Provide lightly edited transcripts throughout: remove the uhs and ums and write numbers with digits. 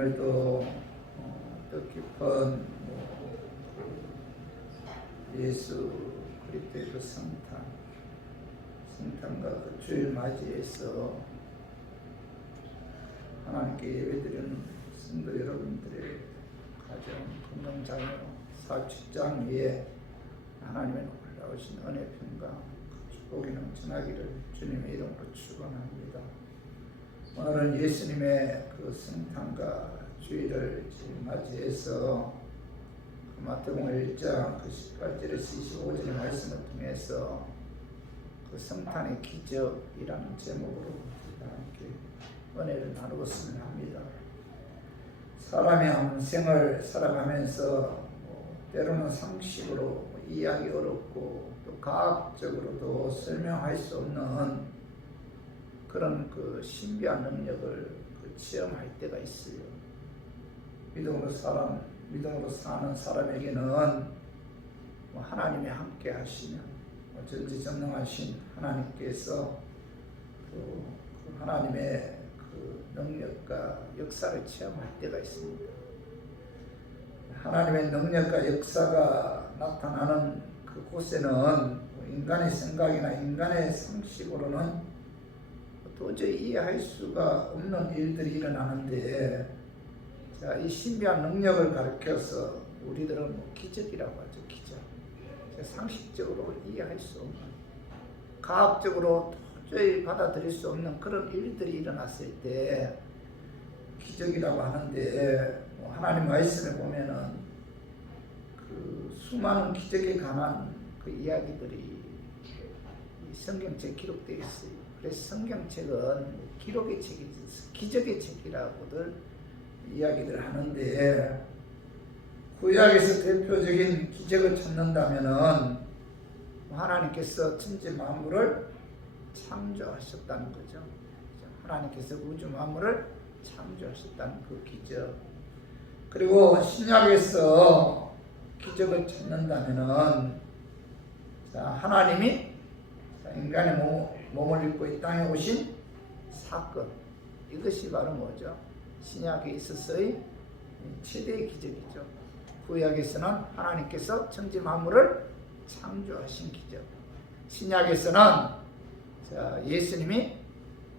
오늘도 뜻깊은 예수 그리스도의 그 성탄과 그 주일 맞이해서 하나님께 예배드리는 성도 여러분들의 가정, 건강, 자녀, 사업, 직장 위에 하나님의 놀라우신 은혜, 평강, 축복이 넘쳐나기를 주님의 이름으로 축원합니다. 오늘은 예수님의 그 성탄과 주일을 맞이해서 마태복음 1장 그 18절에서 25절의 말씀을 통해서 그 성탄의 기적이라는 제목으로 함께 은혜를 나누었으면 합니다. 사람의 한 생을 살아가면서 때로는 상식으로 이해하기 어렵고 또 과학적으로도 설명할 수 없는 그런 그 신비한 능력을 체험할 때가 있어요. 믿음으로 사는 사람에게는 하나님이 함께 하시면 전지전능하신 하나님께서 그 하나님의 그 능력과 역사를 체험할 때가 있습니다. 하나님의 능력과 역사가 나타나는 그곳에는 인간의 생각이나 인간의 상식으로는 도저히 이해할 수가 없는 일들이 일어나는데, 자, 이 신비한 능력을 가르쳐서 우리들은 기적이라고 하죠. 기적. 상식적으로 이해할 수 없는, 과학적으로 도저히 받아들일 수 없는 그런 일들이 일어났을 때 기적이라고 하는데, 하나님 말씀에 보면은 그 수많은 기적에 관한 그 이야기들이 성경책에 기록되어 있어요. 그래서 성경책은 기록의 책이지, 기적의 책이라고들 이야기를 하는데, 구약에서 대표적인 기적을 찾는다면은 하나님께서 천지 만물을 창조하셨다는 거죠. 하나님께서 우주 만물을 창조하셨다는 그 기적. 그리고 신약에서 기적을 찾는다면은 하나님이 인간의 몸을 입고 이 땅에 오신 사건, 이것이 바로 뭐죠? 신약에 있어서의 최대의 기적이죠. 구약에서는 하나님께서 천지 만물을 창조하신 기적, 신약에서는 예수님이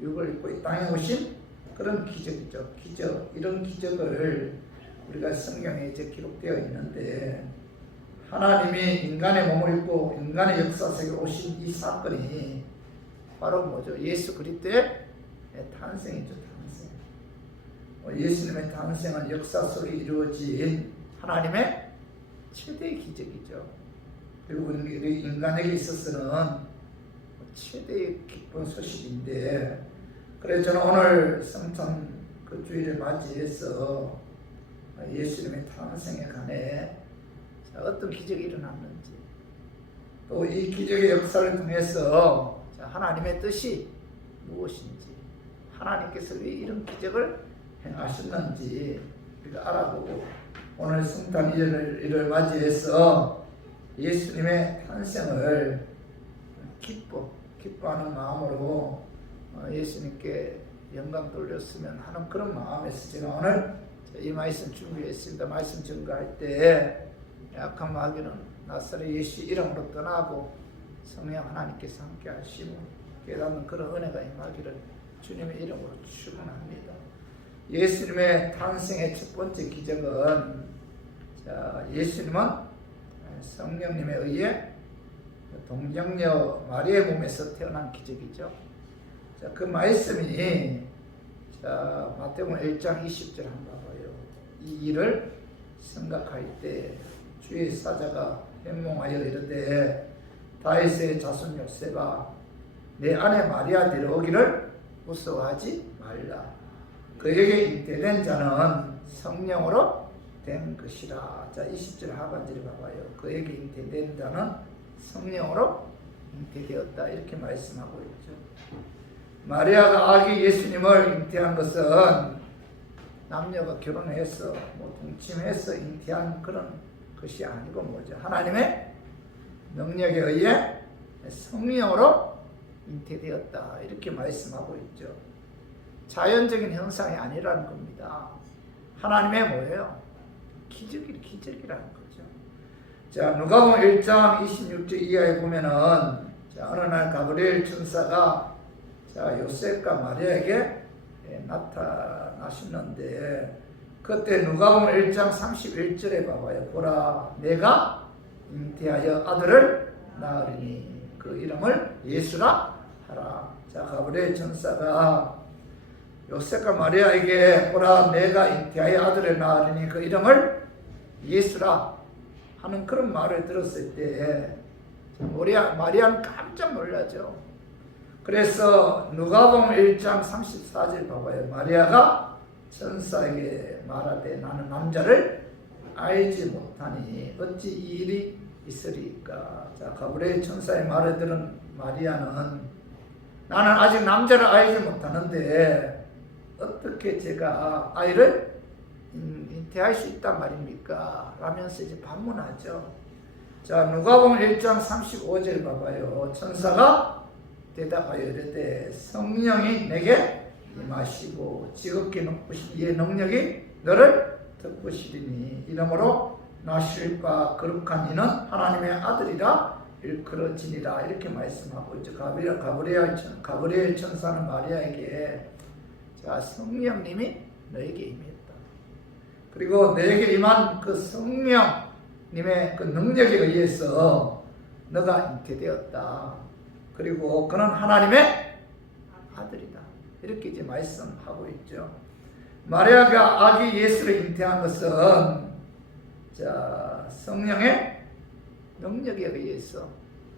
육을 입고 이 땅에 오신 그런 기적이죠. 기적, 이런 기적을 우리가 성경에 이제 기록되어 있는데, 하나님이 인간의 몸을 입고 인간의 역사 속에 오신 이 사건이 바로 뭐죠? 예수 그리스도의 탄생이죠. 탄생. 예수님의 탄생은 역사 속에 이루어진 하나님의 최대의 기적이죠. 그리고 우리 인간에게 있어서는 최대의 기쁜 소식인데, 그래서 저는 오늘 성탄 그 주일을 맞이해서 예수님의 탄생에 관해 어떤 기적이 일어났는지, 또 이 기적의 역사를 통해서 하나님의 뜻이 무엇인지, 하나님께서 왜 이런 기적을 행하셨는지 우리가 알아보고, 오늘 성탄 일을 맞이해서 예수님의 탄생을 기뻐하는 마음으로 예수님께 영광 돌렸으면 하는 그런 마음에서 제가 오늘 이 말씀 준비했습니다. 말씀 증거할 때 약한 마귀는 나사렛 예수 이름으로 떠나고 성령 하나님께서 함께 하시고 깨닫는 그런 은혜가 임하기를 주님의 이름으로 축원합니다. 예수님의 탄생의 첫 번째 기적은, 예수님은 성령님에 의해 동정녀 마리아의 몸에서 태어난 기적이죠. 그 말씀이 마태복음 1장 20절 한번 봐봐요. 이 일을 생각할 때 주의 사자가 현몽하여 이르되, 다윗의 자손 요셉아, 내 아내 마리아 데려오기를 무서워하지 말라. 그에게 잉태된 자는 성령으로 된 것이라. 자, 20절 하반절에 봐봐요. 그에게 잉태된 자는 성령으로 잉태되었다, 이렇게 말씀하고 있죠. 마리아가 아기 예수님을 잉태한 것은 남녀가 결혼해서 동침해서 잉태한 그런 것이 아니고 뭐죠? 하나님의 능력에 의해 성령으로 잉태되었다, 이렇게 말씀하고 있죠. 자연적인 현상이 아니라는 겁니다. 하나님의 뭐예요? 기적이라는 거죠. 자, 누가복음 1장 26절 이하에 보면은, 자, 어느 날 가브리엘 천사가 자, 요셉과 마리아에게 나타나시는데, 그때 누가복음 1장 31절에 봐봐요. 보라, 내가 잉태하여 아들을 낳으리니 그 이름을 예수라 하라. 자, 가브리엘 천사가 요셉과 마리아에게 보라, 내가 잉태하여 아들을 낳으리니 그 이름을 예수라 하는 그런 말을 들었을 때 마리아는 깜짝 놀라죠. 그래서 누가복음 1장 34절 봐봐요. 마리아가 천사에게 말하되 나는 남자를 알지 못하니 어찌 이 일이 있으리까. 자, 가브리엘 천사의 말을 들은 마리아는 나는 아직 남자를 알지 못하는데 어떻게 제가 아이를 잉태할 수 있단 말입니까? 라면서 이제 반문하죠. 자, 누가복음 1장 35절 봐봐요. 천사가 대답하여 이르되 성령이 내게 임하시고 지극히 높으신 이의 능력이 너를 덮으시리니 이러므로 나실 바 거룩한 이는 하나님의 아들이라 일컬어지니라. 이렇게 말씀하고 있죠. 가브리엘 천사는 마리아에게 자, 성령님이 너에게 임했다. 그리고 너에게 임한 그 성령님의 그 능력에 의해서 너가 잉태되었다. 그리고 그는 하나님의 아들이다. 이렇게 이제 말씀하고 있죠. 마리아가 아기 예수를 잉태한 것은 자, 성령의 능력에 의해서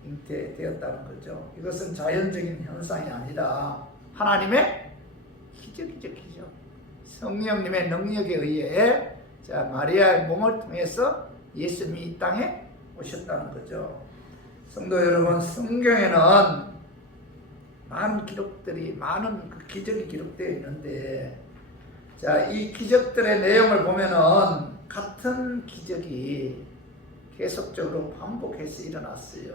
잉태되었다는 거죠. 이것은 자연적인 현상이 아니라 하나님의 기적이죠, 기적. 성령님의 능력에 의해 자, 마리아의 몸을 통해서 예수님이 이 땅에 오셨다는 거죠. 성도 여러분, 성경에는 많은 기록들이, 많은 그 기적이 기록되어 있는데, 자, 이 기적들의 내용을 보면은 같은 기적이 계속적으로 반복해서 일어났어요.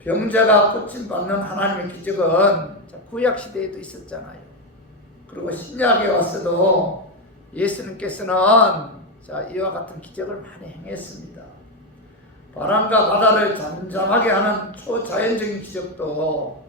병자가 고침받는 하나님의 기적은 자, 구약 시대에도 있었잖아요. 그리고 신약에 왔어도 예수님께서는 자, 이와 같은 기적을 많이 행했습니다. 바람과 바다를 잠잠하게 하는 초자연적인 기적도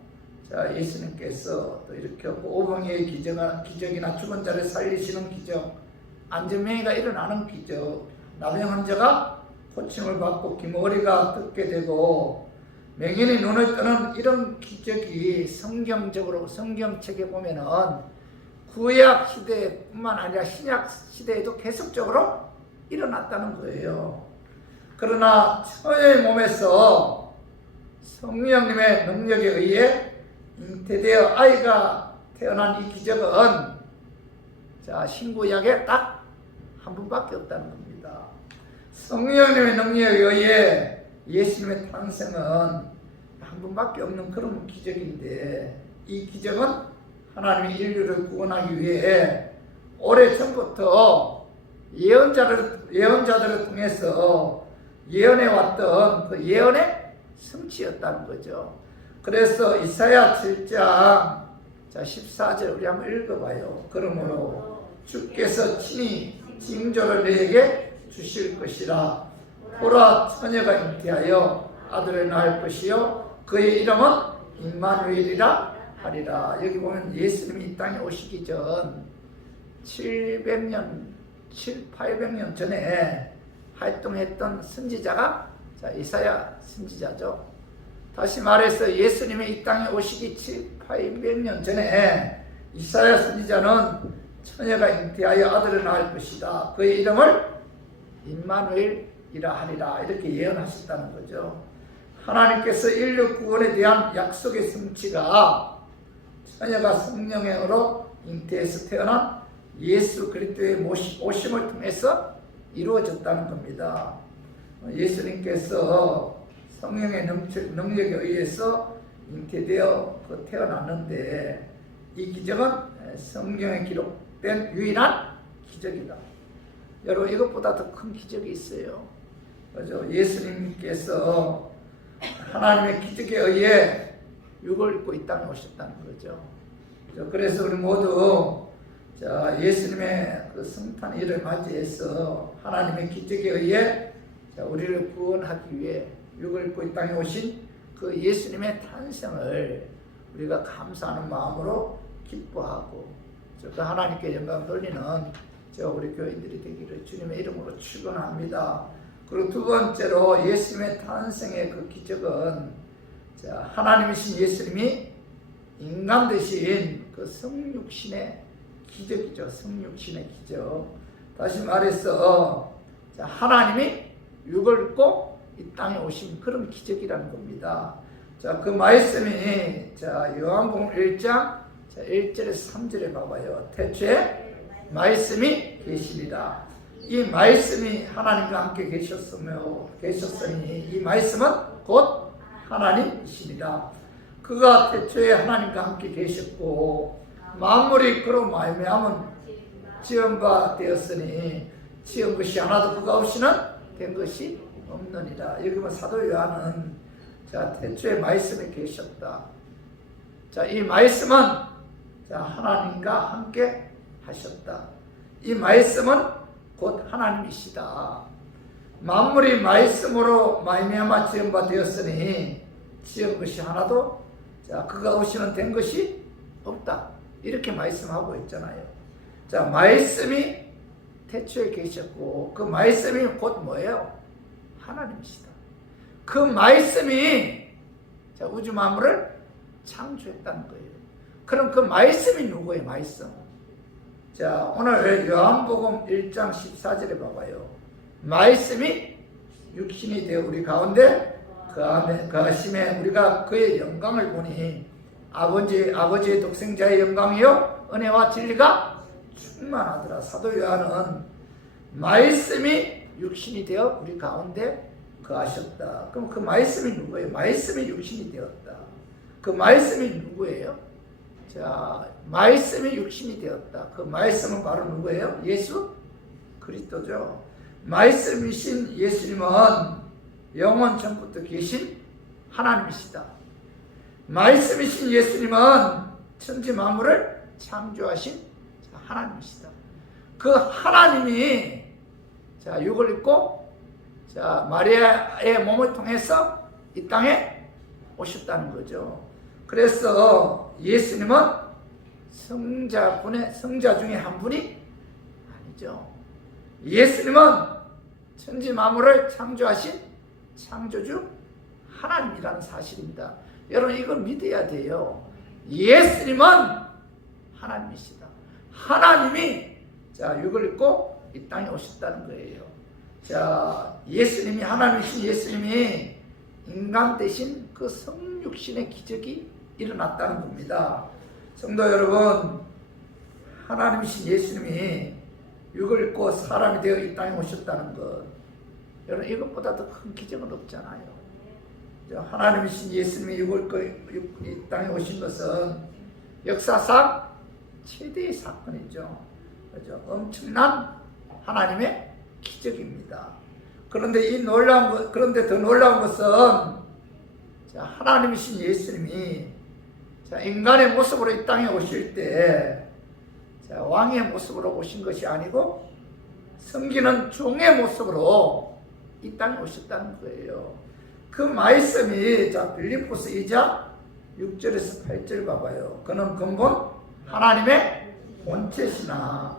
자, 예수님께서 또 일으켰고, 오병이의 기적이나 죽은 자를 살리시는 기적, 안전명의가 일어나는 기적, 나병 환자가 고침을 받고 귀머거리가 듣게 되고 맹인이 눈을 뜨는 이런 기적이 성경적으로 성경책에 보면은 구약 시대뿐만 아니라 신약 시대에도 계속적으로 일어났다는 거예요. 그러나 처녀의 몸에서 성령님의 능력에 의해 잉태되어 아이가 태어난 이 기적은 자, 신구약에 딱 한 번밖에 없다는 겁니다. 성령님의 능력에 의해 예수님의 탄생은 한 번밖에 없는 그런 기적인데, 이 기적은 하나님이 인류를 구원하기 위해 오래전부터 예언자들을 통해서 예언해왔던 그 예언의 성취였다는 거죠. 그래서 이사야 7장 14절 우리 한번 읽어봐요. 그러므로 주께서 친히 징조를 내게 주실 것이라. 보라, 처녀가 잉태하여 아들을 낳을 것이요 그의 이름은 임마누엘이라 하리라. 여기 보면 예수님이 이 땅에 오시기 전 700년 800년 전에 활동했던 선지자가 자, 이사야 선지자죠. 다시 말해서 예수님이 이 땅에 오시기 800년 전에 이사야 선지자는 처녀가 잉태하여 아들을 낳을 것이다. 그의 이름을 임마누엘이라 하리라. 이렇게 예언하셨다는 거죠. 하나님께서 인류 구원에 대한 약속의 성취가 처녀가 성령으로 잉태해서 태어난 예수 그리스도의 오심을 통해서 이루어졌다는 겁니다. 예수님께서 성령의 능력에 의해서 잉태되어 태어났는데, 이 기적은 성경에 기록된 유일한 기적이다. 여러분, 이것보다 더 큰 기적이 있어요. 그죠? 예수님께서 하나님의 기적에 의해 육을 입고 이 땅에 오셨다는 거죠. 그래서 우리 모두 자, 예수님의 그 성탄일을 맞이해서 하나님의 기적에 의해 자, 우리를 구원하기 위해 육을 입고 이 땅에 오신 그 예수님의 탄생을 우리가 감사하는 마음으로 기뻐하고 그 하나님께 영광 돌리는 우리 교인들이 되기를 주님의 이름으로 축원합니다. 그리고 두 번째로 예수님의 탄생의 그 기적은 자, 하나님이신 예수님이 인간 되신 그 성육신의 기적이죠. 성육신의 기적. 다시 말해서 자, 하나님이 육을 입고 이 땅에 오신 그런 기적이라는 겁니다. 자, 그 말씀이 자, 요한복음 1장 자, 1절에서 3절에 봐봐요. 태초에 말씀이 계시리라. 이 말씀이 하나님과 함께 계셨으니 이 말씀은 곧 하나님이시니라. 그가 태초에 하나님과 함께 계셨고 만물이 그로 말미암은 지은 바 되었으니 지은 것이 하나도 그가 없이는 된 것이 없느니라. 여기 보면 사도 요한은 자, 태초에 말씀이 계셨다. 자, 이 말씀은 자, 하나님과 함께 하셨다. 이 말씀은 곧 하나님이시다. 만물이 말씀으로 말미암아 지은 바 되었으니 지은 것이 하나도 자, 그가 없이는 된 것이 없다. 이렇게 말씀하고 있잖아요. 자, 말씀이 태초에 계셨고 그 말씀이 곧 뭐예요? 하나님이시다. 그 말씀이 자, 우주 만물을 창조했다는 거예요. 그럼 그 말씀이 누구예요? 말씀. 자, 오늘 요한복음 1장 14절에 봐봐요. 말씀이 육신이 되어 우리 가운데 거하심에 우리가 그의 영광을 보니 아버지의 독생자의 영광이요 은혜와 진리가 충만하더라. 사도 요한은 말씀이 육신이 되어 우리 가운데 거하셨다. 그럼 그 말씀이 누구예요? 말씀이 육신이 되었다. 그 말씀이 누구예요? 자, 말씀이 육신이 되었다. 그 말씀은 바로 누구예요? 예수 그리스도죠. 말씀이신 예수님은 영원 전부터 계신 하나님이시다. 말씀이신 예수님은 천지 만물을 창조하신 하나님이시다. 그 하나님이 자, 육을 입고 자, 마리아의 몸을 통해서 이 땅에 오셨다는 거죠. 그래서 예수님은 성자 중에 한 분이 아니죠. 예수님은 천지 만물을 창조하신 창조주 하나님이라는 사실입니다. 여러분 이걸 믿어야 돼요. 예수님은 하나님이시다. 하나님이 자, 육을 입고 이 땅에 오셨다는 거예요. 자, 예수님이 하나님이신 예수님이 인간 대신 그 성육신의 기적이 일어났다는 겁니다. 성도 여러분, 하나님이신 예수님이 육을 입고 사람이 되어 이 땅에 오셨다는 것, 여러분 이것보다 더 큰 기적은 없잖아요. 하나님이신 예수님이 이 땅에 오신 것은 역사상 최대의 사건이죠. 그렇죠? 엄청난 하나님의 기적입니다. 그런데 더 놀라운 것은 하나님이신 예수님이 인간의 모습으로 이 땅에 오실 때 왕의 모습으로 오신 것이 아니고 섬기는 종의 모습으로 이 땅에 오셨다는 거예요. 그 말씀이 빌립보서 2장 6절에서 8절 봐봐요. 그는 근본 하나님의 본체시나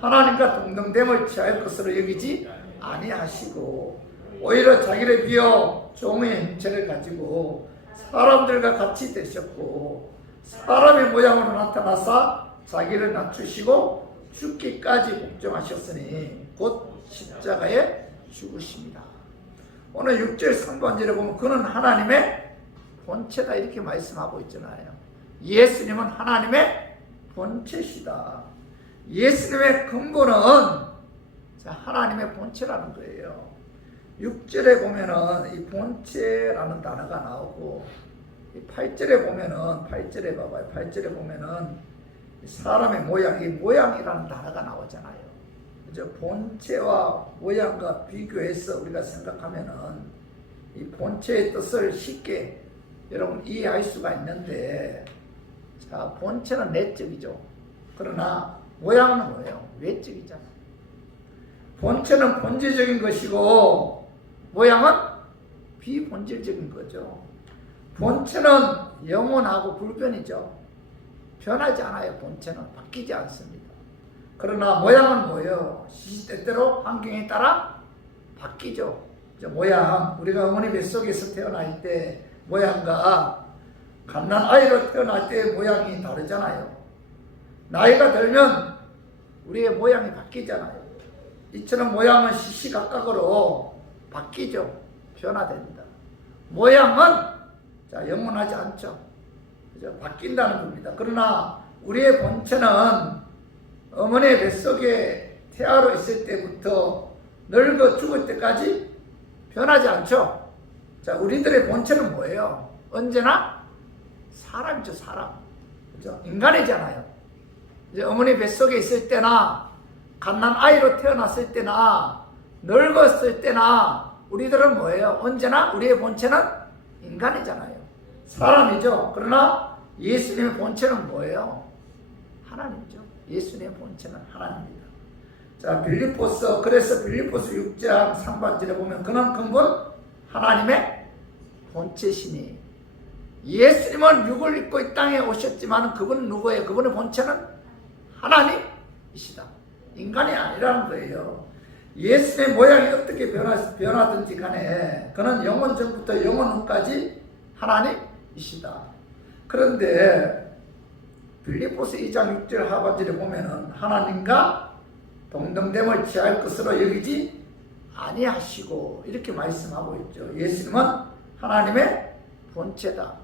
하나님과 동등됨을 취할 것으로 여기지 아니하시고 오히려 자기를 비어 종의 형체를 가지고 사람들과 같이 되셨고 사람의 모양으로 나타나사 자기를 낮추시고 죽기까지 복종하셨으니 곧 십자가에 죽으십니다. 오늘 6절 3번절에 보면 그는 하나님의 본체다 이렇게 말씀하고 있잖아요. 예수님은 하나님의 본체시다. 예수님의 근본은 하나님의 본체라는 거예요. 6절에 보면은 이 본체라는 단어가 나오고 8절에 보면은 8절에 봐봐요. 8절에 보면은 사람의 모양, 이 모양이라는 단어가 나오잖아요. 그죠? 본체와 모양과 비교해서 우리가 생각하면은 이 본체의 뜻을 쉽게 여러분 이해할 수가 있는데, 자, 본체는 내적이죠. 그러나 모양은 뭐예요? 외적이잖아. 본체는 본질적인 것이고 모양은 비본질적인 거죠. 본체는 영원하고 불변이죠. 변하지 않아요. 본체는 바뀌지 않습니다. 그러나 모양은 뭐예요? 시시때때로 환경에 따라 바뀌죠. 모양, 우리가 어머니 뱃속에서 태어날 때 모양과 갓난아이로 태어날 때 모양이 다르잖아요. 나이가 들면 우리의 모양이 바뀌잖아요. 이처럼 모양은 시시각각으로 바뀌죠. 변화됩니다. 모양은 영원하지 않죠. 그죠? 바뀐다는 겁니다. 그러나 우리의 본체는 어머니의 뱃속에 태아로 있을 때부터 늙어 죽을 때까지 변하지 않죠. 우리들의 본체는 뭐예요? 언제나 사람이죠, 사람. 그죠? 인간이잖아요. 이제 어머니 뱃속에 있을 때나 갓난아이로 태어났을 때나 늙었을 때나 우리들은 뭐예요? 언제나 우리의 본체는 인간이잖아요. 사람이죠. 그러나 예수님의 본체는 뭐예요? 하나님이죠. 예수님의 본체는 하나님입니다. 그래서 빌립보서 6장 3반절에 보면 그는 근본 하나님의 본체시니 예수님은 육을 입고 이 땅에 오셨지만 그분은 누구예요? 그분의 본체는 하나님이시다. 인간이 아니라는 거예요. 예수의 모양이 어떻게 변하든지 간에 그는 영원 전부터 영원 후까지 하나님이시다. 그런데 빌립보서 2장 6절 하반절에 보면은 하나님과 동등됨을 취할 것으로 여기지 아니하시고 이렇게 말씀하고 있죠. 예수님은 하나님의 본체다.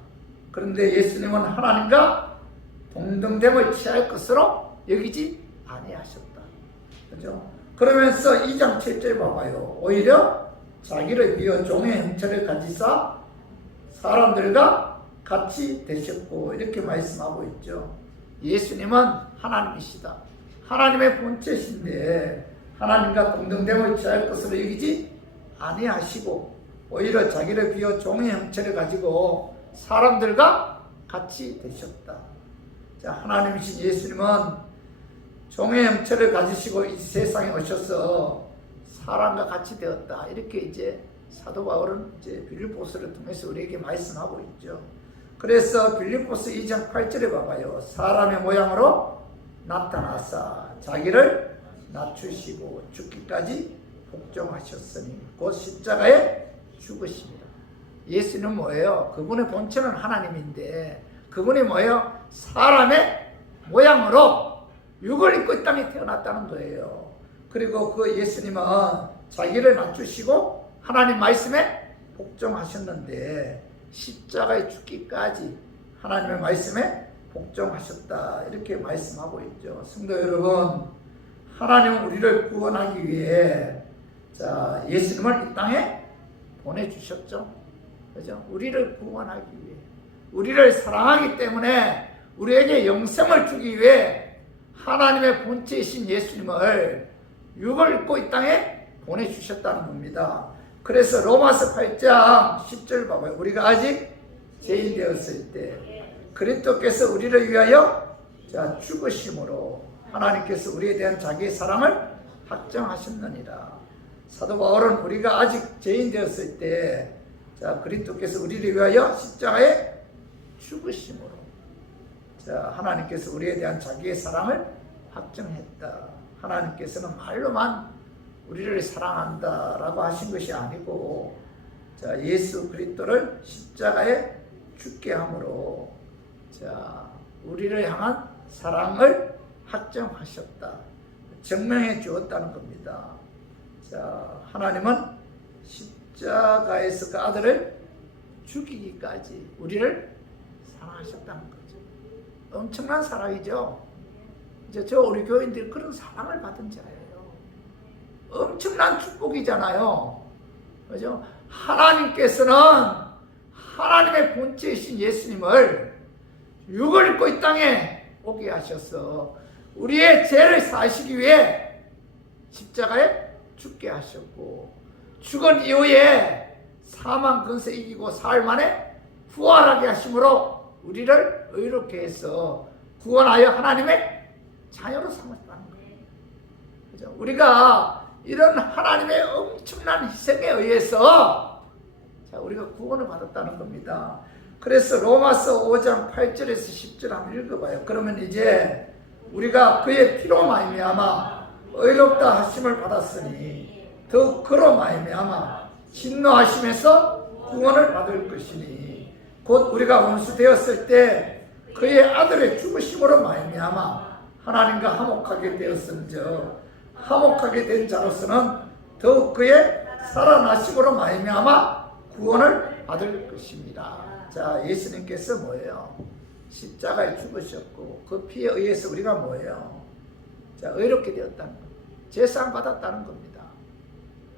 그런데 예수님은 하나님과 동등됨을 취할 것으로 여기지 아니하셨다. 그죠? 그러면서 2장 7절 봐봐요. 오히려 자기를 비워 종의 형체를 가지사 사람들과 같이 되셨고 이렇게 말씀하고 있죠. 예수님은 하나님이시다. 하나님의 본체신데 하나님과 동등됨을 취할 것으로 여기지 아니하시고 오히려 자기를 비워 종의 형체를 가지고 사람들과 같이 되셨다. 하나님이신 예수님은 종의 형체를 가지시고 이 세상에 오셔서 사람과 같이 되었다. 이렇게 이제 사도 바울은 이제 빌립보서를 통해서 우리에게 말씀하고 있죠. 그래서 빌립보서 2장 8절에 봐봐요. 사람의 모양으로 나타나사 자기를 낮추시고 죽기까지 복종하셨으니 곧 십자가에 죽으십니다. 예수는 뭐예요? 그분의 본체는 하나님인데 그분이 뭐예요? 사람의 모양으로 육을 입고 이 땅에 태어났다는 거예요. 그리고 그 예수님은 자기를 낮추시고 하나님 말씀에 복종하셨는데 십자가에 죽기까지 하나님의 말씀에 복종하셨다. 이렇게 말씀하고 있죠. 성도 여러분, 하나님은 우리를 구원하기 위해 예수님을 이 땅에 보내주셨죠. 그죠? 우리를 구원하기 위해, 우리를 사랑하기 때문에 우리에게 영생을 주기 위해 하나님의 본체이신 예수님을 육을 입고 이 땅에 보내주셨다는 겁니다. 그래서 로마서 8장 10절 봐봐요. 우리가 아직 죄인 되었을 때 그리스도께서 우리를 위하여 죽으심으로 하나님께서 우리에 대한 자기의 사랑을 확정하셨느니라. 사도 바울은 우리가 아직 죄인 되었을 때 그리스도께서 우리를 위하여 십자가에 죽으심으로 하나님께서 우리에 대한 자기의 사랑을 확정했다. 하나님께서는 말로만 우리를 사랑한다라고 하신 것이 아니고 예수 그리스도를 십자가에 죽게 함으로 우리를 향한 사랑을 확정하셨다. 증명해 주었다는 겁니다. 하나님은 십자가에서 그 아들을 죽이기까지 우리를 사랑하셨다는 거죠. 엄청난 사랑이죠. 이제 우리 교인들이 그런 사랑을 받은 자예요. 엄청난 축복이잖아요. 그죠? 하나님께서는 하나님의 본체이신 예수님을 육을 입고 이 땅에 오게 하셔서 우리의 죄를 사하시기 위해 십자가에 죽게 하셨고 죽은 이후에 사망 근세 이기고 사흘 만에 부활하게 하심으로 우리를 의롭게 해서 구원하여 하나님의 자녀로 삼았다는 거예요. 그죠? 우리가 이런 하나님의 엄청난 희생에 의해서 자, 우리가 구원을 받았다는 겁니다. 그래서 로마서 5장 8절에서 10절 한번 읽어봐요. 그러면 이제 우리가 그의 피로 말미암아 의롭다 하심을 받았으니 더 그로 말미암아 진노하심에서 구원을 받을 것이니 곧 우리가 원수 되었을 때 그의 아들의 죽으심으로 말미암아 하나님과 화목하게 되었은즉 화목하게 된 자로서는 더욱 그의 살아나심으로 말미암아 구원을 받을 것입니다. 자, 예수님께서 뭐예요? 십자가에 죽으셨고 그 피에 의해서 우리가 뭐예요? 자, 의롭게 되었다는 겁니다. 제상 받았다는 겁니다.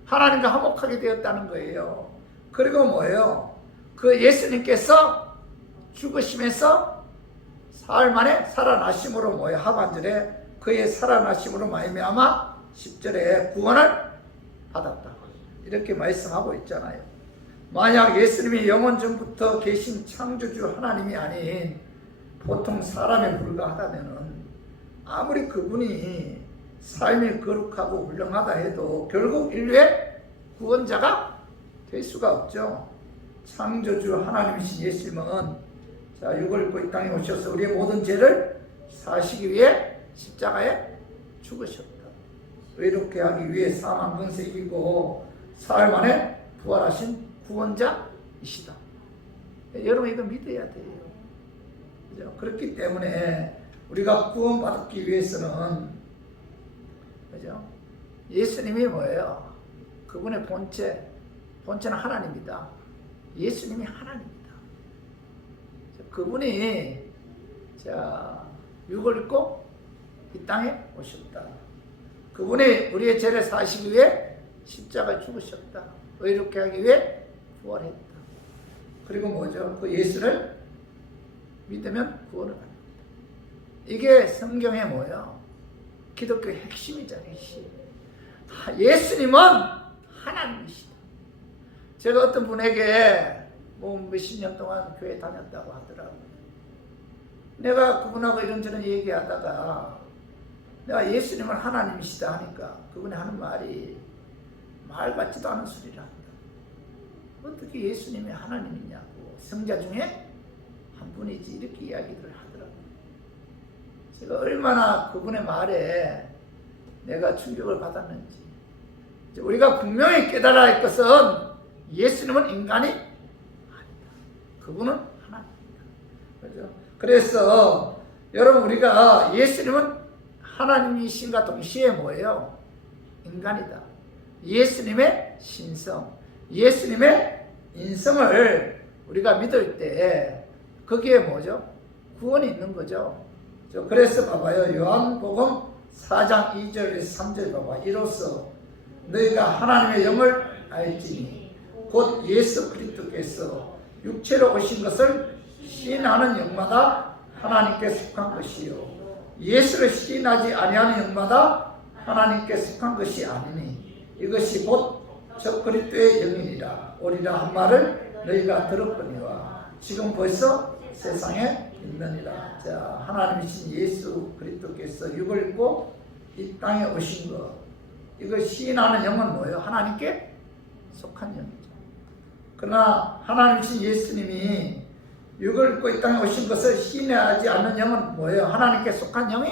하나님과 화목하게 되었다는 거예요. 그리고 뭐예요? 그 예수님께서 죽으시면서 사흘 만에 살아나심으로 뭐예요? 하반절에 그의 살아나심으로 말미암아 10절에 구원을 받았다. 이렇게 말씀하고 있잖아요. 만약 예수님이 영원 전부터 계신 창조주 하나님이 아닌 보통 사람에 불과하다면 아무리 그분이 삶이 거룩하고 훌륭하다 해도 결국 인류의 구원자가 될 수가 없죠. 창조주 하나님이신 예수님은 자, 육을 입고 이 땅에 오셔서 우리의 모든 죄를 사시기 위해 십자가에 죽으셨다. 의롭게 하기 위해 사망 권세 이기고 사흘 만에 부활하신 구원자이시다. 여러분 이거 믿어야 돼요. 그죠? 그렇기 때문에 우리가 구원받기 위해서는 그죠? 예수님이 뭐예요? 그분의 본체는 하나님이다. 예수님이 하나님이다. 그분이 자, 육을 입고 이 땅에 오셨다. 그분이 우리의 죄를 사시기 위해 십자가에 죽으셨다. 의롭게 하기 위해 부활했다. 그리고 뭐죠? 그 예수를 믿으면 구원을 받는다. 이게 성경의 뭐예요? 기독교의 핵심이잖아요. 핵심. 예수님은 하나님이시다. 제가 어떤 분에게 뭐 몇십 년 동안 교회 다녔다고 하더라고요. 내가 그분하고 이런저런 얘기하다가 내가 예수님은 하나님이시다 하니까 그분이 하는 말이 말 같지도 않은 소리를 한다. 어떻게 예수님이 하나님이냐고, 성자 중에 한 분이지, 이렇게 이야기를 하더라고요. 제가 얼마나 그분의 말에 내가 충격을 받았는지. 우리가 분명히 깨달아야 할 것은 예수님은 인간이 아니다. 그분은 하나님입니다. 그렇죠? 그래서 여러분 우리가 예수님은 하나님이신가 동시에 뭐예요? 인간이다. 예수님의 신성, 예수님의 인성을 우리가 믿을 때 거기에 뭐죠? 구원이 있는 거죠. 그래서 봐봐요. 요한복음 4장 2절에서 3절 봐봐. 이로써 너희가 하나님의 영을 알지니 곧 예수 그리스도께서 육체로 오신 것을 시인하는 영마다 하나님께 속한 것이요 예수를 시인하지 아니하는 영마다 하나님께 속한 것이 아니니 이것이 곧 저 그리스도의 영이니라 오리라 한 말을 너희가 들었거니와 지금 벌써 세상에 있느니라. 자, 하나님이신 예수 그리스도께서 육을 입고 이 땅에 오신 것, 이거 시인하는 영은 뭐예요? 하나님께 속한 영이죠. 그러나 하나님이신 예수님이 육을 입고 이 땅에 오신 것을 시인하지 않는 영은 뭐예요? 하나님께 속한 영이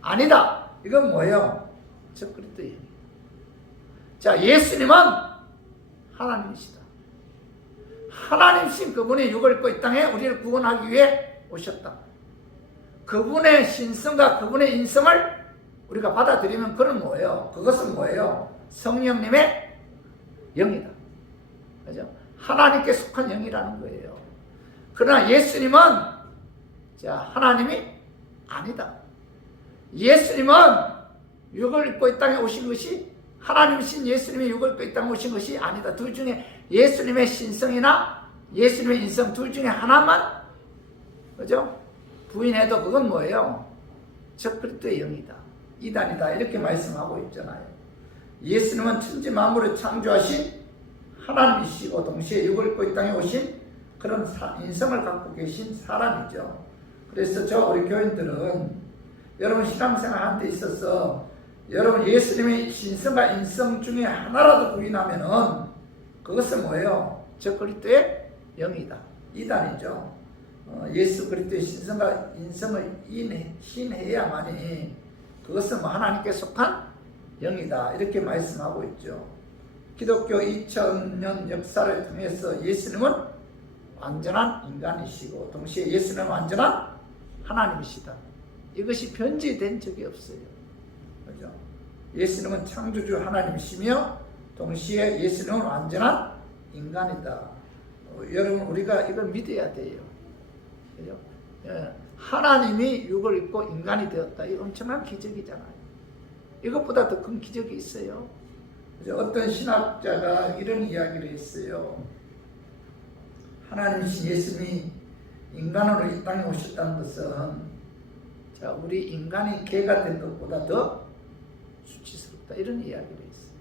아니다. 이건 뭐예요? 저 그리스도의 영이에요. 자, 예수님은 하나님이시다. 하나님이신 그분이 육을 입고 이 땅에 우리를 구원하기 위해 오셨다. 그분의 신성과 그분의 인성을 우리가 받아들이면 그건 뭐예요? 그것은 뭐예요? 성령님의 영이다. 그죠? 하나님께 속한 영이라는 거예요. 그러나 예수님은 자, 하나님이 아니다. 예수님은 육을 입고 이 땅에 오신 것이 하나님이신 예수님이 육을 입고 이 땅에 오신 것이 아니다. 둘 중에 예수님의 신성이나 예수님의 인성 둘 중에 하나만 그죠? 부인해도 그건 뭐예요? 저 그리스도의 영이다. 이단이다. 이렇게 말씀하고 있잖아요. 예수님은 천지 만물을 창조하신 하나님이시고 동시에 육을 입고 이 땅에 오신 그런 인성을 갖고 계신 사람이죠. 그래서 우리 교인들은 여러분 신앙생활한테 있어서 여러분 예수님의 신성과 인성 중에 하나라도 부인하면은 그것은 뭐예요? 저 그리스도의 영이다. 이단이죠. 예수 그리스도의 신성과 인성을 신해야만이 그것은 뭐 하나님께 속한 영이다. 이렇게 말씀하고 있죠. 기독교 2000년 역사를 통해서 예수님은 완전한 인간이시고 동시에 예수님은 완전한 하나님이시다. 이것이 변질된 적이 없어요. 그죠? 예수님은 창조주 하나님이시며 동시에 예수님은 완전한 인간이다. 여러분 우리가 이걸 믿어야 돼요. 그죠? 하나님이 육을 입고 인간이 되었다. 이 엄청난 기적이잖아요. 이것보다 더 큰 기적이 있어요. 그죠? 어떤 신학자가 이런 이야기를 했어요. 하나님이신 예수님이 인간으로 이 땅에 오셨다는 것은 자, 우리 인간이 개가 된 것보다 더 수치스럽다. 이런 이야기를 했어요.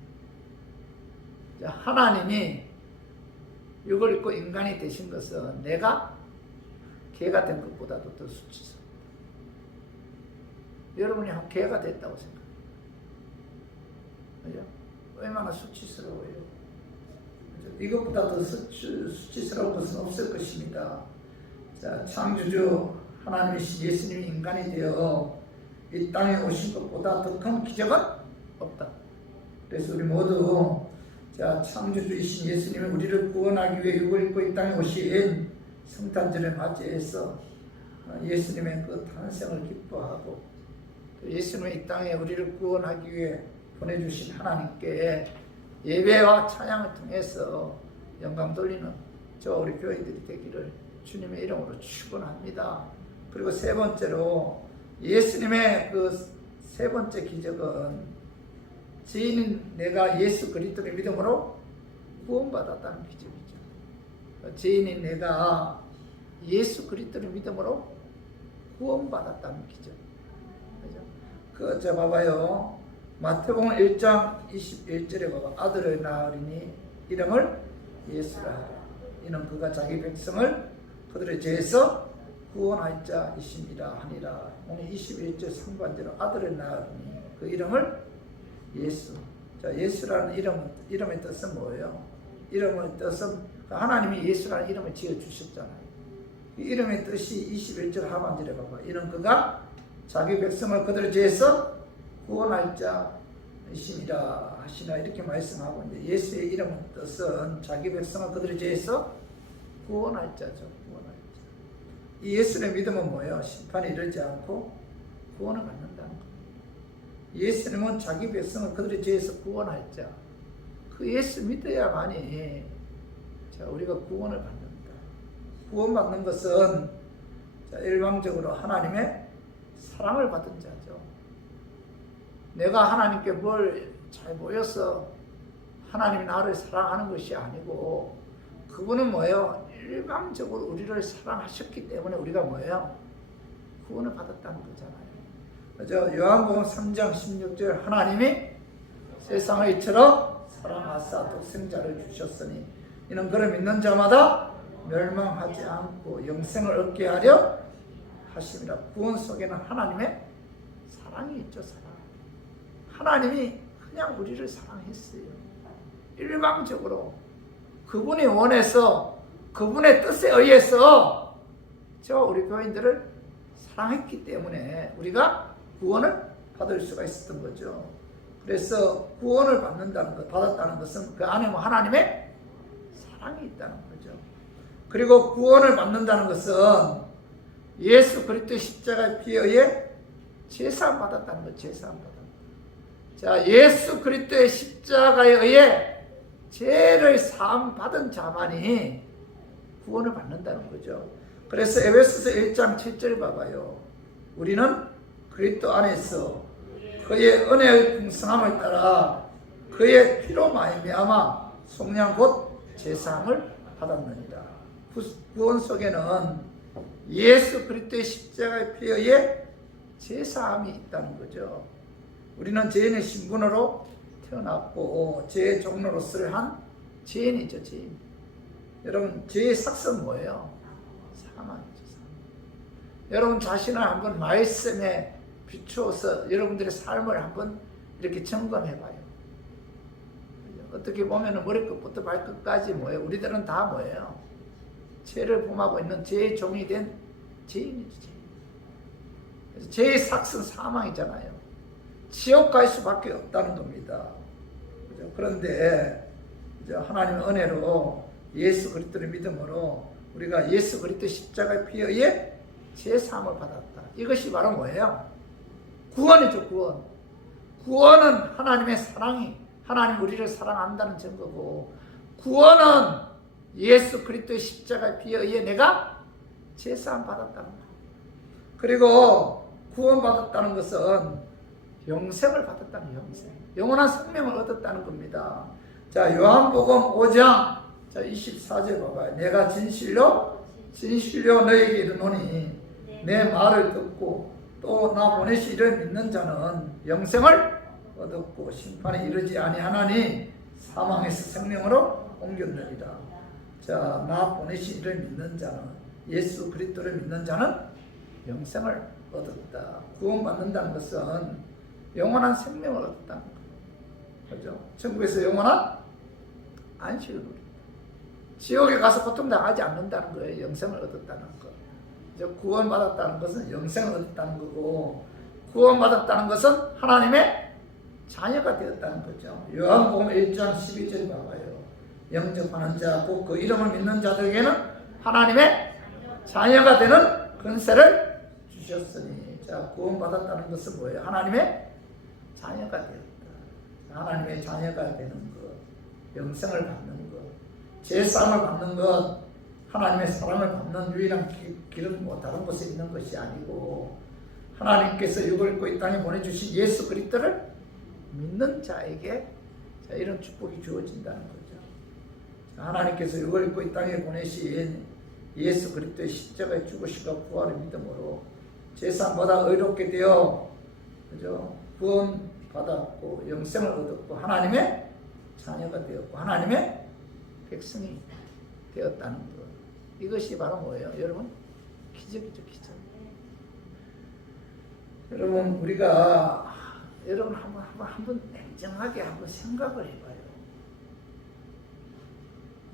자, 하나님이 육을 입고 인간이 되신 것은 내가 개가 된 것보다도 더 수치스럽다. 여러분이 한 개가 됐다고 생각해요. 그죠? 얼마나 수치스러워요. 그죠? 이것보다 더 수치스러운 것은 없을 것입니다. 자, 창조주 하나님이신 예수님이 인간이 되어 이 땅에 오신 것보다 더 큰 기적은 없다. 그래서 우리 모두 자, 창조주이신 예수님이 우리를 구원하기 위해 육을 입고 이 땅에 오신 성탄절을 맞이해서 예수님의 그 탄생을 기뻐하고 또 예수님의 이 땅에 우리를 구원하기 위해 보내주신 하나님께 예배와 찬양을 통해서 영광 돌리는 저 우리 교회들이 되기를 주님의 이름으로 축원합니다. 그리고 세 번째로 예수님의 그 세 번째 기적은 죄인인 내가 예수 그리스도를 믿음으로 구원받았다는 기적이죠. 죄인인 내가 예수 그리스도를 믿음으로 구원받았다는 기적. 그죠? 저 봐봐요. 마태복음 1장 21절에 봐봐. 아들을 낳으리니 이름을 예수라 하라. 이는 그가 자기 백성을 그들의 죄에서 구원할 자이심이라 하니라. 오늘 21절 상반절로 아들을 낳으니 그 이름을 예수. 자, 예수라는 이름의 뜻은 뭐예요? 이름의 뜻은 하나님이 예수라는 이름을 지어 주셨잖아요. 이 이름의 뜻이 21절 하반절에 봐봐. 이는 그가 자기 백성을 그들의 죄에서 구원할 자이심이라 하시나 이렇게 말씀하고 있는데 예수의 이름의 뜻은 자기 백성을 그들의 죄에서 구원할 자죠. 이 예수의 믿음은 뭐예요? 심판에 이르지 않고 구원을 받는다는 거예요. 예수님은 자기 백성을 그들의 죄에서 구원할 자. 그 예수 믿어야만이 자, 우리가 구원을 받는다. 구원받는 것은 자, 일방적으로 하나님의 사랑을 받은 자죠. 내가 하나님께 뭘 잘 보여서 하나님이 나를 사랑하는 것이 아니고 그분은 뭐예요? 일방적으로 우리를 사랑하셨기 때문에 우리가 뭐예요? 구원을 받았다는 거잖아요. 그죠? 요한복음 3장 16절 하나님이 세상을 이처럼 사랑하사 독생자를 주셨으니 이는 그를 믿는 자마다 멸망하지 않고 영생을 얻게 하려 하심이라. 구원 속에는 하나님의 사랑이 있죠. 사랑. 하나님이 그냥 우리를 사랑했어요. 일방적으로 그분이 원해서 그분의 뜻에 의해서 저 우리 교인들을 사랑했기 때문에 우리가 구원을 받을 수가 있었던 거죠. 그래서 구원을 받는다는 것, 받았다는 것은 그 안에 뭐 하나님의 사랑이 있다는 거죠. 그리고 구원을 받는다는 것은 예수 그리스도의 십자가의 피에 의해 제사함 받았다는 것, 제사함 받았다. 자, 예수 그리스도의 십자가에 의해 죄를 사함 받은 자만이 구원을 받는다는 거죠. 그래서 에베소서 1장 7절 봐봐요. 우리는 그리스도 안에서 그의 은혜의 풍성함을 따라 그의 피로 말미암아 속량 곧 제사함을 받았느니라. 구원 속에는 예수 그리스도의 십자가의 피에 의해 제사함이 있다는 거죠. 우리는 죄인의 신분으로 태어났고 죄의 종로로서를 한 죄인이죠. 죄인. 여러분 죄의 삭은 뭐예요? 사망이죠. 사망. 여러분 자신을 한번 말씀에 비추어서 여러분들의 삶을 한번 이렇게 점검해 봐요. 어떻게 보면 머리끝부터 발끝까지 뭐예요? 우리들은 다 뭐예요? 죄를 범하고 있는 죄의 종이 된 죄인이지. 그래서 죄의 삭은 사망이잖아요. 지옥 갈 수밖에 없다는 겁니다. 그죠? 그런데 하나님의 은혜로 예수 그리스도를 믿음으로 우리가 예수 그리스도 십자가의 피에 의해 죄 사함을 받았다. 이것이 바로 뭐예요? 구원이죠, 구원. 구원은 하나님의 사랑이, 하나님 우리를 사랑한다는 증거고, 구원은 예수 그리스도의 십자가의 피에 의해 내가 죄 사함 받았다는 거예요. 그리고 구원받았다는 것은 영생을 받았다는 영생, 영원한 생명을 얻었다는 겁니다. 자, 요한복음 5장 24절 봐봐요. 내가 진실로 너에게 이르노니 내 말을 듣고 또 나 보내시를 믿는 자는 영생을 얻었고 심판에 이르지 아니하나니 사망에서 생명으로 옮겼느니라. 자, 나 보내시를 믿는 자는, 예수 그리스도를 믿는 자는 영생을 얻었다. 구원받는다는 것은 영원한 생명을 얻었다는 거예요. 그죠? 천국에서 영원한 안식을 누린다. 지옥에 가서 고통당하지 않는다는 거예요. 영생을 얻었다는 거. 구원받았다는 것은 영생을 얻었다는 거고, 구원받았다는 것은 하나님의 자녀가 되었다는 거죠. 요한복음 1장 12절 봐봐요. 영접하는 자, 곧 그 이름을 믿는 자들에게는 하나님의 자녀가 되는 권세를 주셨으니. 자, 구원받았다는 것은 뭐예요? 하나님의 자녀가 되었다. 하나님의 자녀가 되는 것, 영생을 받는 것, 제사함을 받는 것, 하나님의 사랑을 받는 유일한 길은 뭐 다른 곳에 있는 것이 아니고, 하나님께서 육을 입고 이 땅에 보내주신 예수 그리스도를 믿는 자에게 이런 축복이 주어진다는 거죠. 하나님께서 육을 입고 이 땅에 보내신 예수 그리스도의 십자가의 죽으심과 부활을 믿음으로 제사함보다 의롭게 되어, 그죠? 구원받았고 영생을 얻었고 하나님의 자녀가 되었고 하나님의 백성이 되었다는 것. 이것이 바로 뭐예요? 여러분, 기적이죠, 기적. 여러분, 우리가 여러분 한번 냉정하게 한번 생각을 해봐요.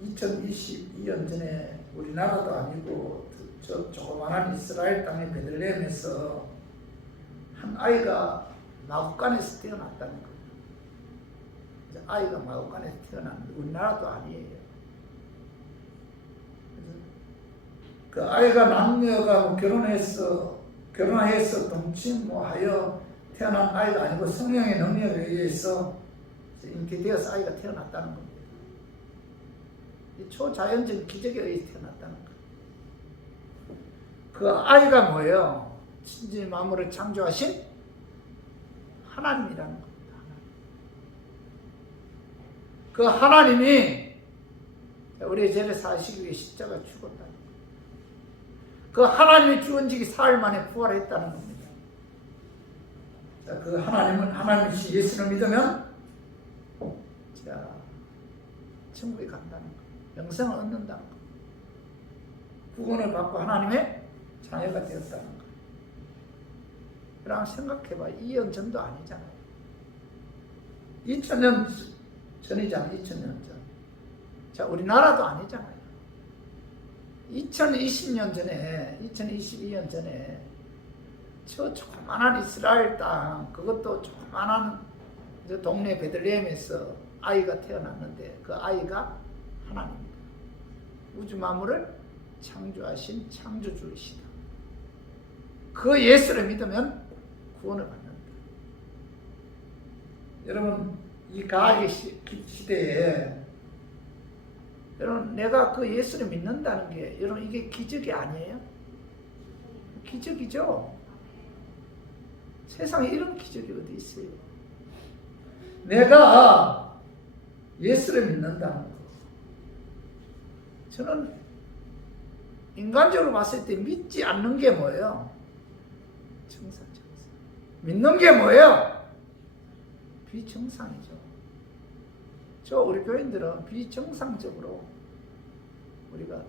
2022년 전에 우리나라도 아니고 저 조그만한 이스라엘 땅의 베들레헴에서 한 아이가 마구간에서 태어났다는 거예요. 아이가 마구간에서 태어났는데 우리나라도 아니에요. 그 아이가 남녀가 결혼해서 동침하여 태어난 아이가 아니고 성령의 능력에 의해서 인기되어서 아이가 태어났다는 겁니다. 이 초자연적 기적에 의해 태어났다는 거예요. 그 아이가 뭐예요? 천지 만물을 창조하신 하나님이라는 겁니다. 그 하나님이 우리의 죄를 사하시기 위해 십자가에 죽었다는 거예요. 그 하나님이 죽은 지 사흘 만에 부활했다는 겁니다. 자, 그 하나님이신 예수를 믿으면 자, 천국에 간다는 거예요. 영생을 얻는다는 거예요. 구원을 받고 하나님의 자녀가 되었다는 거예요. 그럼 생각해봐. 2년 전도 아니잖아요. 2000년 전이잖아요. 2000년 전. 자, 우리나라도 아니잖아요. 2022년 전에 저 조그만한 이스라엘 땅, 그것도 조그만한 동네 베들레헴에서 아이가 태어났는데 그 아이가 하나님입니다. 우주 만물을 창조하신 창조주이시다. 그 예수를 믿으면 구원을 받는다. 여러분, 이 가학의 시대에 여러분, 내가 그 예수를 믿는다는 게, 여러분, 이게 기적이 아니에요? 기적이죠? 세상에 이런 기적이 어디 있어요? 내가 예수를 믿는다는 거. 저는 인간적으로 봤을 때 믿지 않는 게 뭐예요? 정상. 믿는 게 뭐예요? 비정상이죠. 우리 교인들은 비정상적으로 우리가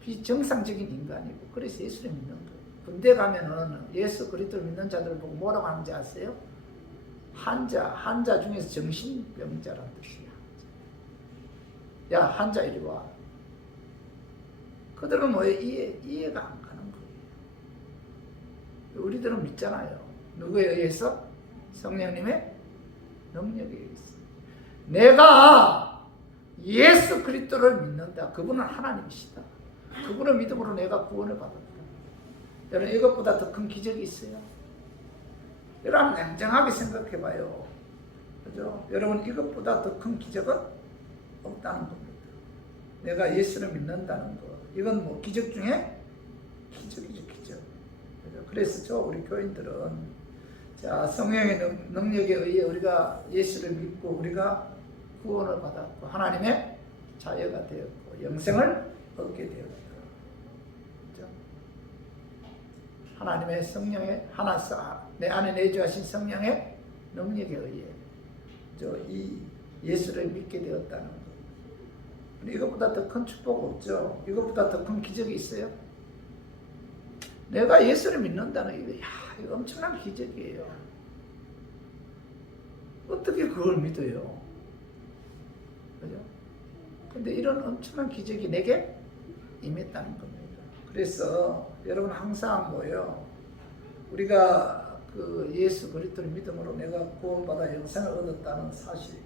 비정상적인 인간이고 그래서 예수를 믿는 거예요. 군대 가면은 예수 그리스도를 믿는 자들을 보고 뭐라고 하는지 아세요? 한자 중에서 정신병자라는 뜻이야. 야, 한자 이리 와. 그들은 왜 이해가 안 가는 거예요. 우리들은 믿잖아요. 누구에 의해서? 성령님의 능력에 의해서. 내가 예수 그리스도를 믿는다. 그분은 하나님이시다. 그분을 믿음으로 내가 구원을 받았다. 여러분, 이것보다 더 큰 기적이 있어요? 여러분, 냉정하게 생각해 봐요. 그죠? 여러분, 이것보다 더 큰 기적은 없다는 겁니다. 내가 예수를 믿는다는 것. 이건 뭐 기적 중에 기적이죠, 기적. 그죠? 그래서 우리 교인들은 자, 성령의 능력에 의해 우리가 예수를 믿고 우리가 구원을 받았고 하나님의 자녀가 되었고 영생을 얻게 되었다. 그죠? 하나님의 성령의 내 안에 내주하신 성령의 능력에 의해 이 예수를 믿게 되었다는 것. 이것보다 더 큰 축복 없죠. 이것보다 더 큰 기적이 있어요? 내가 예수를 믿는다는 이거 엄청난 기적이에요. 어떻게 그걸 믿어요? 그죠? 근데 이런 엄청난 기적이 내게 임했다는 겁니다. 그래서 여러분 항상 우리가 그 예수 그리스도를 믿음으로 내가 구원받아 영생을 얻었다는 사실,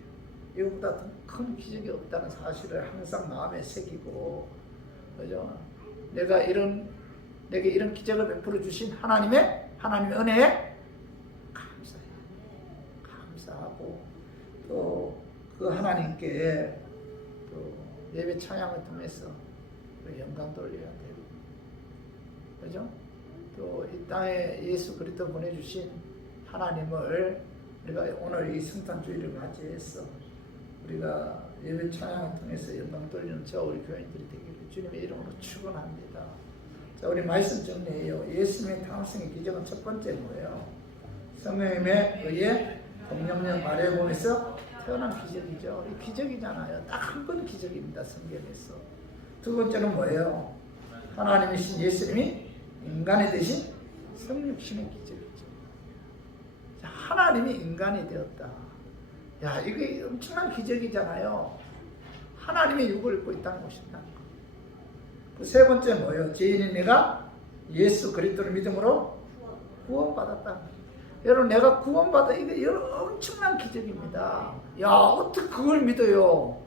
이것보다 더 큰 기적이 없다는 사실을 항상 마음에 새기고, 그죠? 내게 이런 기적을 베풀어 주신 하나님의 은혜에 감사하고 또 그 하나님께 또 예배 찬양을 통해서 영광 돌려야 돼요. 그죠? 또 이 땅에 예수 그리스도 보내주신 하나님을 우리가 오늘 이 성탄주의를 맞이해서 우리가 예배 찬양을 통해서 영광 돌리는 우리 교인들이 되기를 주님의 이름으로 축원합니다. 자, 우리 말씀 정리해요. 예수님의 탄생의 기적은 첫 번째 뭐예요? 성령님에 의해 동령령 마리아의 몸에서 태어난 기적이죠. 이 기적이잖아요. 딱 한 번 기적입니다. 성경에서. 두 번째는 뭐예요? 하나님이신 예수님이 인간이 되신 성육신의 기적이죠. 자, 하나님이 인간이 되었다. 야, 이게 엄청난 기적이잖아요. 하나님의 육을 입고 이 땅에 오신다는 거. 그 세 번째 뭐예요? 죄인인 내가 예수 그리스도를 믿음으로 구원받았다. 여러분, 내가 구원받아, 이게 엄청난 기적입니다. 야, 어떻게 그걸 믿어요?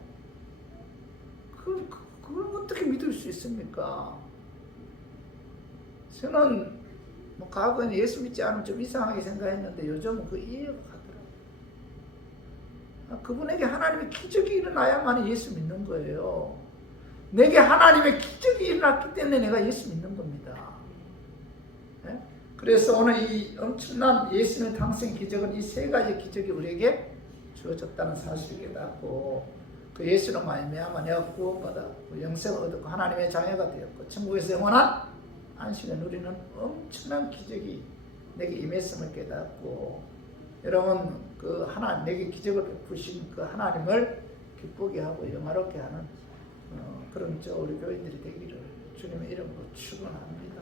그걸 어떻게 믿을 수 있습니까? 저는 과거에는 예수 믿지 않으면 좀 이상하게 생각했는데 요즘은 그 이해가 가더라고요. 그분에게 하나님의 기적이 일어나야만 예수 믿는 거예요. 내게 하나님의 기적이 일어났기 때문에 내가 예수 믿는 겁니다. 네? 그래서 오늘 이 엄청난 예수님의 탄생 기적은 이 세 가지 기적이 우리에게 주어졌다는 사실을 깨닫고 그 예수로 말미암아 내가 구원받았고 영생을 얻었고 하나님의 자녀가 되었고 천국에서 영원한 안식을 누리는 엄청난 기적이 내게 임했음을 깨닫고 여러분 그 하나님 내게 기적을 베푸신 그 하나님을 기쁘게 하고 영화롭게 하는 그런 우리 교인들이 되기를 주님의 이름으로 축원합니다.